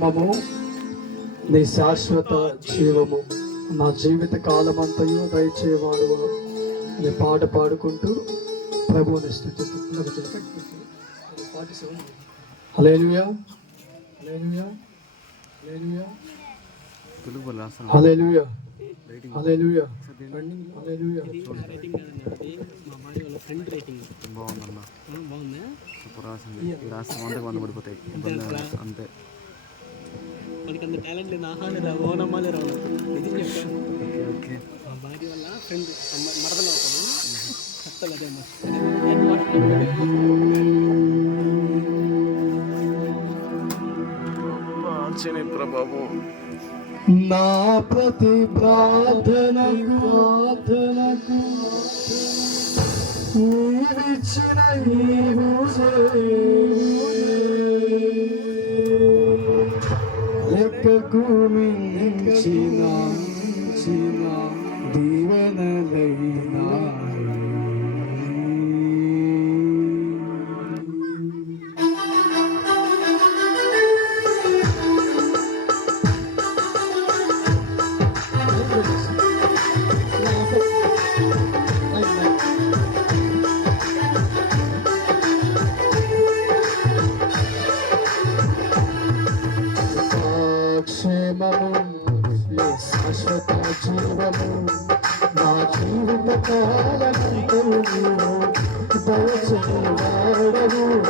మము నీ శాశ్వత జీవము నా జీవిత కాలమంతయు దయచేవాడు నీ పాట పాడుకుంటూ ప్రభువుని స్థుతిస్తూ హలేలుయా హలేలుయా సూపర్ రాసింది. రాస్తే వంద వంద పడిపోతాయి. అంతే. మనకి అంత టాలెంట్ లేదు ఆహా లేదా ఓనమ్మా లేదా నిజం చెప్పాను మా భార్య వల్ల ఫ్రెండ్ మరదలు అవుతాను చెప్తాను అదే చేనేత్ర బాబు నా ప్రతి ప్రార్థనకు ప్రార్థనకు నీవిచ్చిన 顾名思难，思难，敌人来来。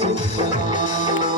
శిక్షణ